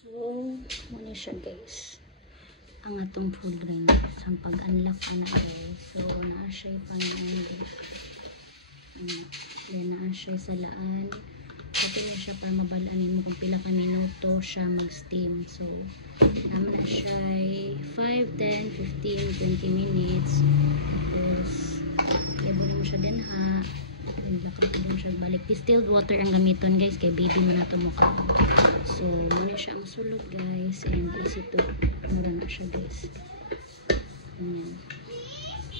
So, muna siya guys. Ang atong food ring sa pag-unlock na guys. So, naa siya pang-unlock. Then, naa siya sa laan. Ito na siya para mabalaan mo kung pila ka minuto siya mag-steam. So, naman na siya 5, 10, 15, 20 minutes. Tapos, ibunin mo siya din ha. Lakad ko din siya balik. Distilled water ang gamiton guys. Kaya baby mo na ito mukha. So, muna siya ang sulod guys. And easy to. Mura na siya guys. Ayan.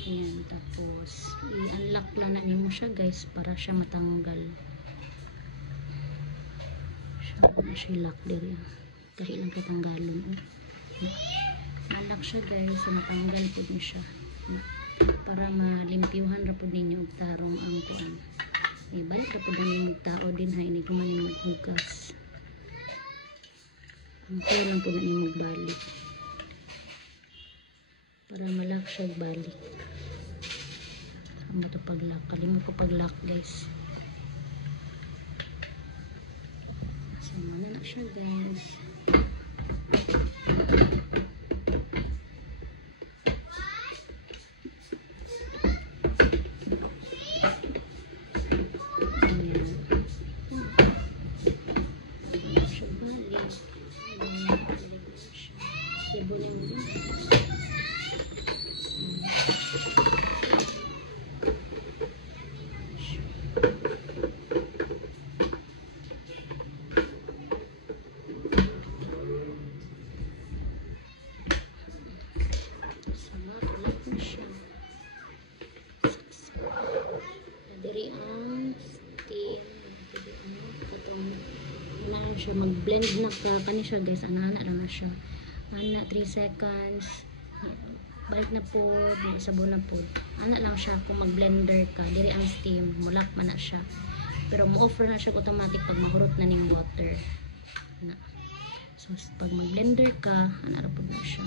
Ayan. Tapos, i-unlock lang na mo siya guys. Para siya matanggal. Siya lock din. Dali lang kitang galon. Unlock siya guys. So, matanggal po din siya. Para malimpyuhan ra po ninyo og tarong ang tuan. Balik ra po ninyo og tao din ha ini kumanin maghugas. Ang tuan po ninyo magbalik. Para malak siya balik. Ano to pag-lock? Kalimut ko pag-lock guys. So, ano na siya guys. Siya mag-blend na ka kani siya guys, ana lang na siya ana 3 seconds balik na po sabon na po ana lang siya kung mag-blender ka diri ang steam mulak man na siya pero mo-offer na siya automatic pag mahurot na ning water na. So pag mag-blender ka ana ra po siya